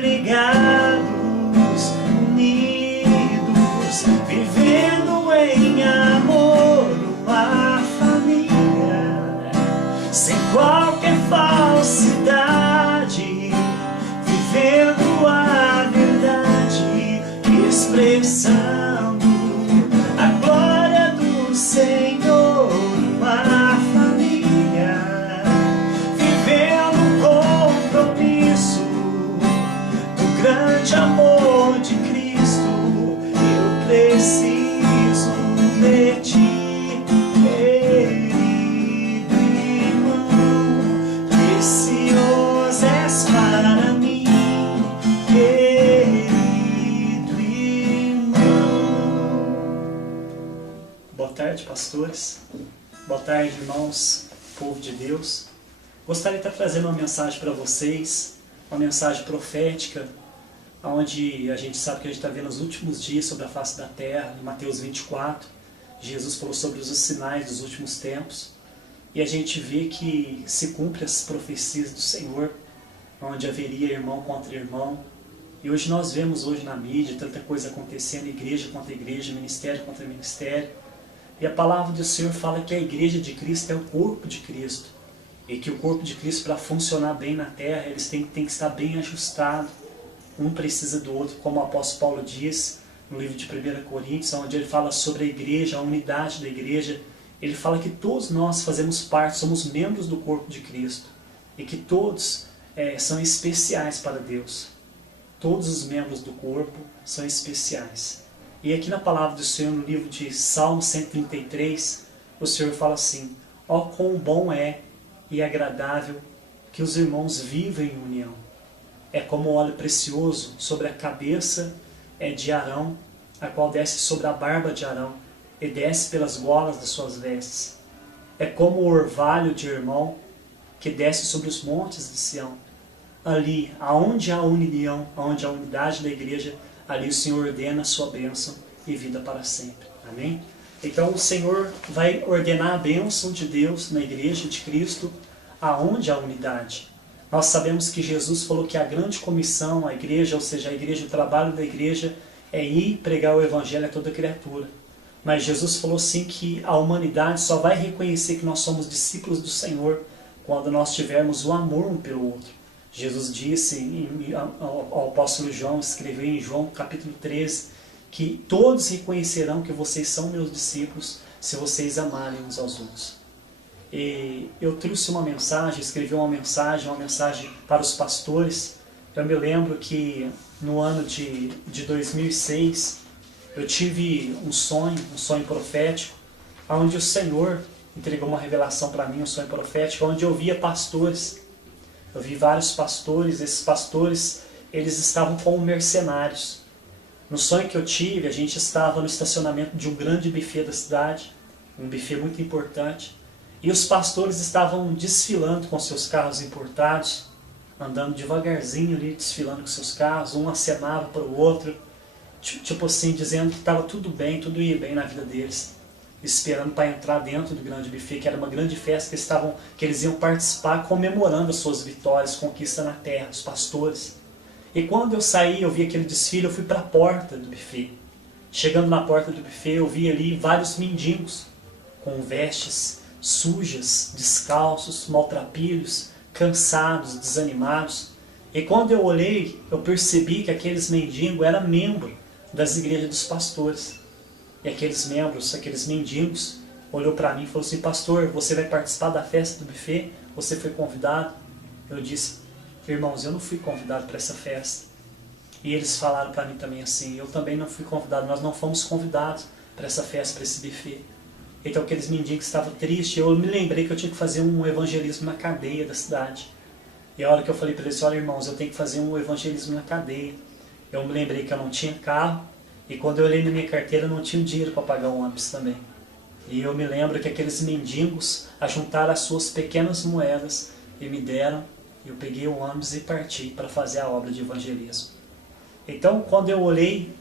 ligados, unidos, vivendo em amor, uma família, sem qualquer falsidade, vivendo a verdade, expressando a glória do Senhor, uma família, vivendo o compromisso do grande amor de Cristo. Eu preciso de ti, querido irmão, precioso és para mim, querido irmão. Boa tarde, pastores. Boa tarde, irmãos, povo de Deus. Gostaria de estar trazendo uma mensagem para vocês, uma mensagem profética, onde a gente sabe que a gente está vendo os últimos dias sobre a face da terra. Em Mateus 24, Jesus falou sobre os sinais dos últimos tempos, e a gente vê que se cumpre as profecias do Senhor, onde haveria irmão contra irmão. E hoje nós vemos na mídia tanta coisa acontecendo, igreja contra igreja, ministério contra ministério. E a palavra do Senhor fala que a igreja de Cristo é o corpo de Cristo. E que o corpo de Cristo, para funcionar bem na terra, eles têm que estar bem ajustados. Um precisa do outro, como o apóstolo Paulo diz no livro de 1 Coríntios, onde ele fala sobre a igreja, a unidade da igreja. Ele fala que todos nós fazemos parte, somos membros do corpo de Cristo. E que todos são especiais para Deus. Todos os membros do corpo são especiais. E aqui na palavra do Senhor, no livro de Salmo 133, o Senhor fala assim: ó, quão bom é e agradável que os irmãos vivam em união. É como óleo precioso sobre a cabeça de Arão, a qual desce sobre a barba de Arão e desce pelas golas das suas vestes. É como o orvalho de Hermon que desce sobre os montes de Sião. Ali, aonde há união, aonde há unidade da igreja, ali o Senhor ordena a sua bênção e vida para sempre. Amém? Então o Senhor vai ordenar a bênção de Deus na igreja de Cristo, aonde há unidade. Nós sabemos que Jesus falou que a grande comissão, a igreja, ou seja, a igreja, o trabalho da igreja é ir pregar o evangelho a toda criatura. Mas Jesus falou sim que a humanidade só vai reconhecer que nós somos discípulos do Senhor quando nós tivermos o amor um pelo outro. Jesus disse ao apóstolo João, escreveu em João capítulo 13, que todos reconhecerão que vocês são meus discípulos se vocês amarem uns aos outros. E eu trouxe uma mensagem, escrevi uma mensagem para os pastores. Eu me lembro que no ano de 2006 eu tive um sonho profético, onde o Senhor entregou uma revelação para mim, um sonho profético, onde eu via pastores. Eu vi vários pastores, esses pastores, eles estavam como mercenários. No sonho que eu tive, a gente estava no estacionamento de um grande buffet da cidade, um buffet muito importante, e os pastores estavam desfilando com seus carros importados, andando devagarzinho ali, desfilando com seus carros, um acenava para o outro, tipo assim, dizendo que estava tudo bem, tudo ia bem na vida deles, esperando para entrar dentro do grande buffet, que era uma grande festa que eles iam participar, comemorando as suas vitórias, conquistas na terra, os pastores. E quando eu saí, eu vi aquele desfile, eu fui para a porta do buffet. Chegando na porta do buffet, eu vi ali vários mendigos, com vestes sujas, descalços, maltrapilhos, cansados, desanimados. E quando eu olhei, eu percebi que aqueles mendigos eram membros das igrejas dos pastores. E aqueles mendigos, olhou para mim e falou assim: pastor, você vai participar da festa do buffet? Você foi convidado? Eu disse: irmãos, eu não fui convidado para essa festa. E eles falaram para mim também assim: eu também não fui convidado, nós não fomos convidados para essa festa, para esse buffet. Então aqueles mendigos estavam tristes, eu me lembrei que eu tinha que fazer um evangelismo na cadeia da cidade. E a hora que eu falei para eles: olha, irmãos, eu tenho que fazer um evangelismo na cadeia. Eu me lembrei que eu não tinha carro, e quando eu olhei na minha carteira eu não tinha dinheiro para pagar um ônibus também. E eu me lembro que aqueles mendigos ajuntaram as suas pequenas moedas e me deram. Eu peguei o ônibus e parti para fazer a obra de evangelismo. Então, quando eu olhei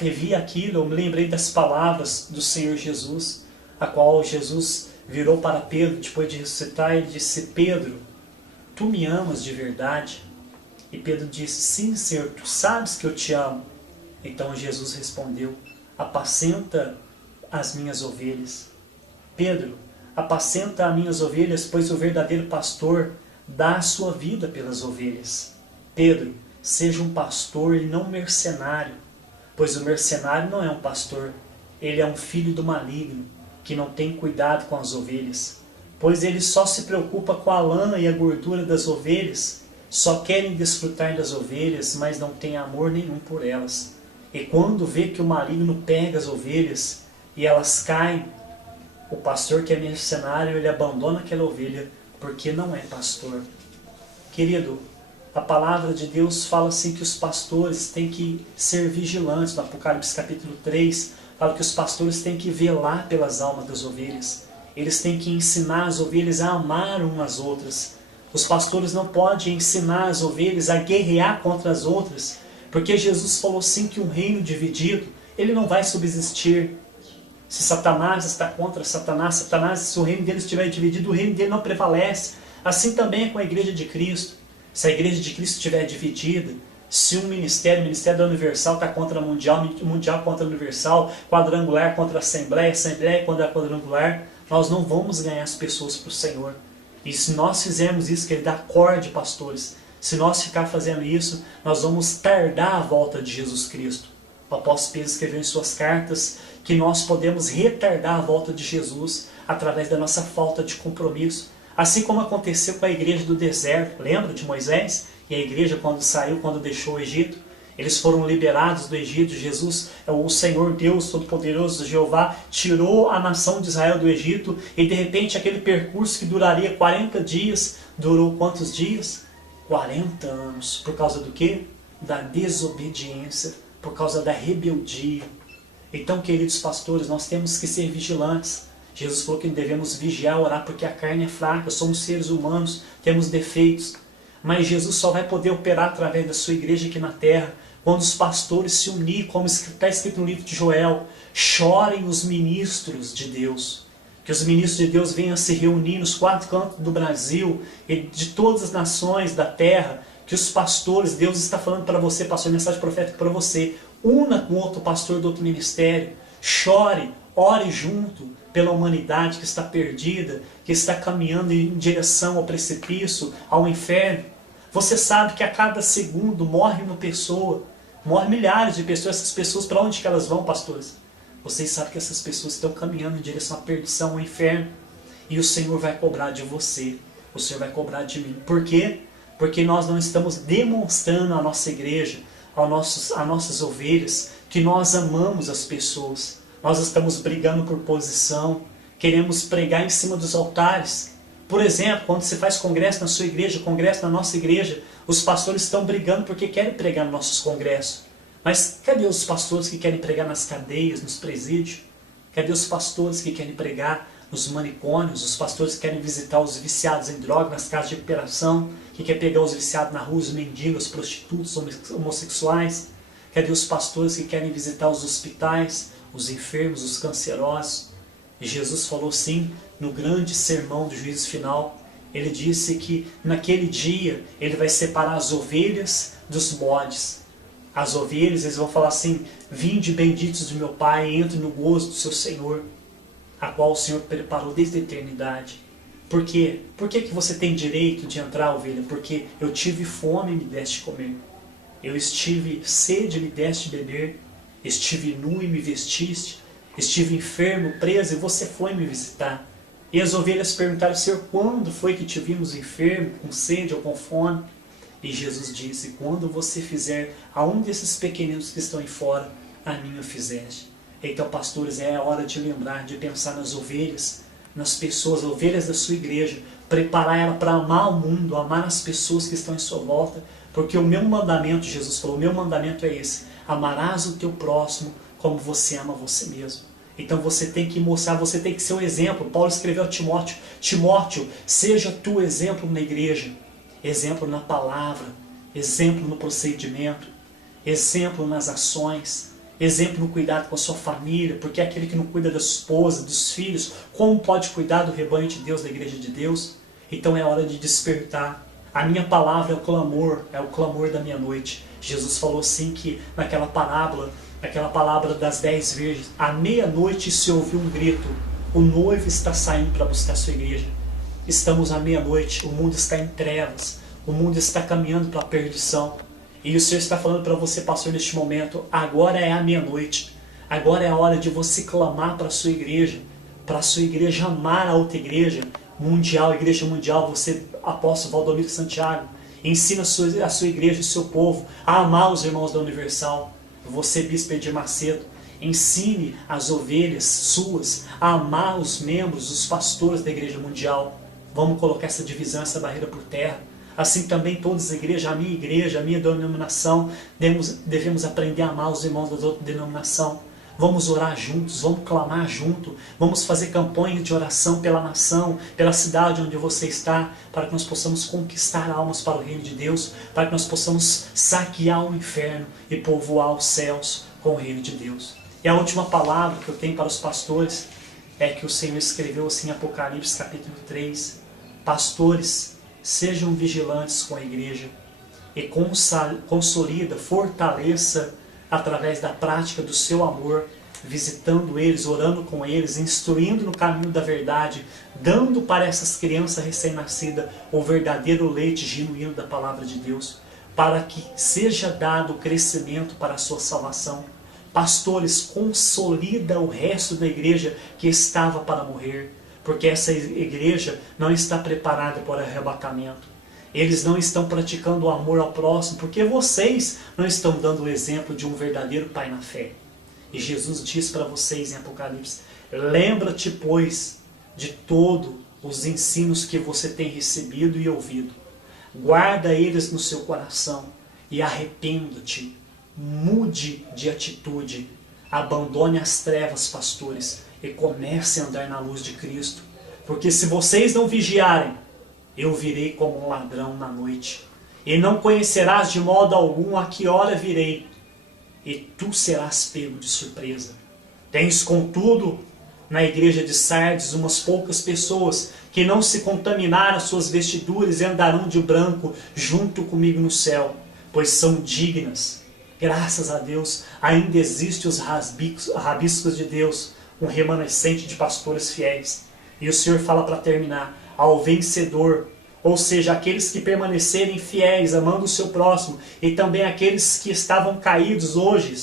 e vi aquilo, eu me lembrei das palavras do Senhor Jesus, a qual Jesus virou para Pedro, depois de ressuscitar, e disse: Pedro, tu me amas de verdade? E Pedro disse: sim, Senhor, tu sabes que eu te amo. Então Jesus respondeu: apacenta as minhas ovelhas. Pedro, apacenta as minhas ovelhas, pois o verdadeiro pastor dá a sua vida pelas ovelhas. Pedro, seja um pastor e não um mercenário, pois o mercenário não é um pastor, ele é um filho do maligno, que não tem cuidado com as ovelhas, pois ele só se preocupa com a lã e a gordura das ovelhas, só querem desfrutar das ovelhas, mas não tem amor nenhum por elas. E quando vê que o maligno pega as ovelhas e elas caem, o pastor que é mercenário, ele abandona aquela ovelha porque não é pastor. Querido, a palavra de Deus fala assim que os pastores têm que ser vigilantes. No Apocalipse capítulo 3, fala que os pastores têm que velar pelas almas das ovelhas. Eles têm que ensinar as ovelhas a amar umas às outras. Os pastores não podem ensinar as ovelhas a guerrear contra as outras, porque Jesus falou sim que um reino dividido, ele não vai subsistir. Se Satanás está contra Satanás, se o reino dele estiver dividido, o reino dele não prevalece. Assim também é com a igreja de Cristo. Se a igreja de Cristo estiver dividida, se um ministério, o ministério da Universal está contra a Mundial, Mundial contra a Universal, Quadrangular contra a Assembleia, Assembleia contra a Quadrangular, nós não vamos ganhar as pessoas para o Senhor. E se nós fizermos isso, que ele dá corda, pastores, se nós ficar fazendo isso, nós vamos tardar a volta de Jesus Cristo. O apóstolo Pedro escreveu em suas cartas que nós podemos retardar a volta de Jesus através da nossa falta de compromisso. Assim como aconteceu com a igreja do deserto. Lembra de Moisés? E a igreja quando saiu, quando deixou o Egito? Eles foram liberados do Egito. Jesus, o Senhor Deus Todo-Poderoso, Jeová, tirou a nação de Israel do Egito. E de repente aquele percurso que duraria 40 dias, durou quantos dias? 40 anos. Por causa do quê? Da desobediência. Por causa da rebeldia. Então, queridos pastores, nós temos que ser vigilantes. Jesus falou que devemos vigiar, orar, porque a carne é fraca, somos seres humanos, temos defeitos. Mas Jesus só vai poder operar através da sua igreja aqui na terra, quando os pastores se unirem, como está escrito no livro de Joel: chorem os ministros de Deus. Que os ministros de Deus venham se reunir nos 4 cantos do Brasil e de todas as nações da terra. Que os pastores, Deus está falando para você, pastor, mensagem profética para você, una com outro pastor do outro ministério, chore, ore junto pela humanidade que está perdida, que está caminhando em direção ao precipício, ao inferno. Você sabe que a cada segundo morre uma pessoa, morre milhares de pessoas. Essas pessoas, para onde que elas vão, pastores? Vocês sabem que essas pessoas estão caminhando em direção à perdição, ao inferno. E o Senhor vai cobrar de você, o Senhor vai cobrar de mim. Por quê? Porque nós não estamos demonstrando à nossa igreja, às nossas ovelhas, que nós amamos as pessoas. Nós estamos brigando por posição, queremos pregar em cima dos altares. Por exemplo, quando se faz congresso na sua igreja, congresso na nossa igreja, os pastores estão brigando porque querem pregar nos nossos congressos. Mas cadê os pastores que querem pregar nas cadeias, nos presídios? Cadê os pastores que querem pregar nos manicômios? Os pastores que querem visitar os viciados em droga nas casas de recuperação? Que quer pegar os viciados na rua, os mendigos, os prostitutos, os homossexuais? Cadê os pastores que querem visitar os hospitais, os enfermos, os cancerosos? E Jesus falou sim, no grande sermão do juízo final, ele disse que naquele dia ele vai separar as ovelhas dos bodes. As ovelhas, eles vão falar assim: vinde benditos do meu Pai, entre no gozo do seu Senhor, a qual o Senhor preparou desde a eternidade. Por quê? Por que você tem direito de entrar, ovelha? Porque eu tive fome e me deste comer. Eu estive sede e me deste beber. Estive nu e me vestiste. Estive enfermo, preso, e você foi me visitar. E as ovelhas perguntaram: Senhor, quando foi que te vimos enfermo, com sede ou com fome? E Jesus disse: quando você fizer a um desses pequeninos que estão aí fora, a mim o fizeste. Então, pastores, é a hora de lembrar, de pensar nas ovelhas, nas pessoas, ovelhas da sua igreja, preparar ela para amar o mundo, amar as pessoas que estão em sua volta, porque o meu mandamento, Jesus falou, o meu mandamento é esse: amarás o teu próximo como você ama você mesmo. Então você tem que mostrar, você tem que ser um exemplo. Paulo escreveu a Timóteo: Timóteo, seja tu exemplo na igreja, exemplo na palavra, exemplo no procedimento, exemplo nas ações, exemplo no cuidado com a sua família, porque aquele que não cuida da sua esposa, dos filhos, como pode cuidar do rebanho de Deus, da igreja de Deus? Então é hora de despertar. A minha palavra é o clamor da meia-noite. Jesus falou assim que naquela palavra das 10 virgens, à meia-noite se ouviu um grito, o noivo está saindo para buscar a sua igreja. Estamos à meia-noite, o mundo está em trevas, o mundo está caminhando para a perdição. E o Senhor está falando para você, pastor, neste momento, agora é a meia-noite. Agora é a hora de você clamar para a sua igreja amar a outra igreja mundial, você, apóstolo Valdomiro Santiago, ensina a sua igreja, o seu povo, a amar os irmãos da Universal. Você, bispo Edir Macedo, ensine as ovelhas suas a amar os membros, os pastores da igreja mundial. Vamos colocar essa divisão, essa barreira por terra. Assim também todas as igrejas, a minha denominação, devemos aprender a amar os irmãos das outras denominações. Vamos orar juntos, vamos clamar junto, vamos fazer campanha de oração pela nação, pela cidade onde você está, para que nós possamos conquistar almas para o reino de Deus, para que nós possamos saquear o inferno e povoar os céus com o reino de Deus. E a última palavra que eu tenho para os pastores é que o Senhor escreveu assim em Apocalipse capítulo 3, pastores, sejam vigilantes com a igreja e consolida, fortaleça através da prática do seu amor, visitando eles, orando com eles, instruindo no caminho da verdade, dando para essas crianças recém-nascidas o verdadeiro leite genuíno da palavra de Deus, para que seja dado o crescimento para a sua salvação. Pastores, consolida o resto da igreja que estava para morrer, porque essa igreja não está preparada para o arrebatamento. Eles não estão praticando o amor ao próximo, porque vocês não estão dando o exemplo de um verdadeiro pai na fé. E Jesus diz para vocês em Apocalipse, lembra-te, pois, de todos os ensinos que você tem recebido e ouvido. Guarda eles no seu coração e arrependa-te. Mude de atitude. Abandone as trevas, pastores, e comece a andar na luz de Cristo. Porque se vocês não vigiarem, eu virei como um ladrão na noite, e não conhecerás de modo algum a que hora virei, e tu serás pego de surpresa. Tens, contudo, na igreja de Sardes umas poucas pessoas que não se contaminaram as suas vestiduras e andarão de branco junto comigo no céu, pois são dignas. Graças a Deus, ainda existem os rabiscos de Deus, um remanescente de pastores fiéis. E o Senhor fala para terminar, ao vencedor, ou seja, aqueles que permanecerem fiéis, amando o seu próximo, e também aqueles que estavam caídos hoje,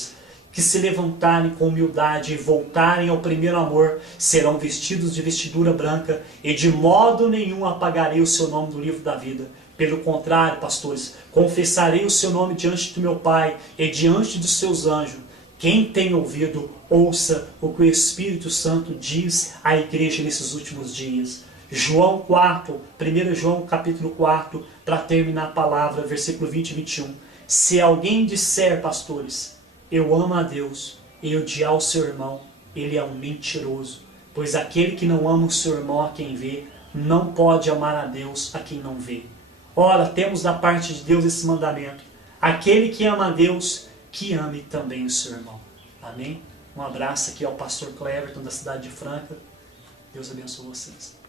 que se levantarem com humildade e voltarem ao primeiro amor, serão vestidos de vestidura branca, e de modo nenhum apagarei o seu nome do livro da vida. Pelo contrário, pastores, confessarei o seu nome diante do meu Pai e diante dos seus anjos. Quem tem ouvido, ouça o que o Espírito Santo diz à igreja nesses últimos dias. João 4, 1 João capítulo 4, para terminar a palavra, versículo 20 e 21. Se alguém disser, pastores, eu amo a Deus, e odiar o seu irmão, ele é um mentiroso. Pois aquele que não ama o seu irmão a quem vê, não pode amar a Deus a quem não vê. Ora, temos da parte de Deus esse mandamento. Aquele que ama a Deus, que ame também o seu irmão. Amém? Um abraço aqui ao pastor Cleverton da cidade de Franca. Deus abençoe vocês.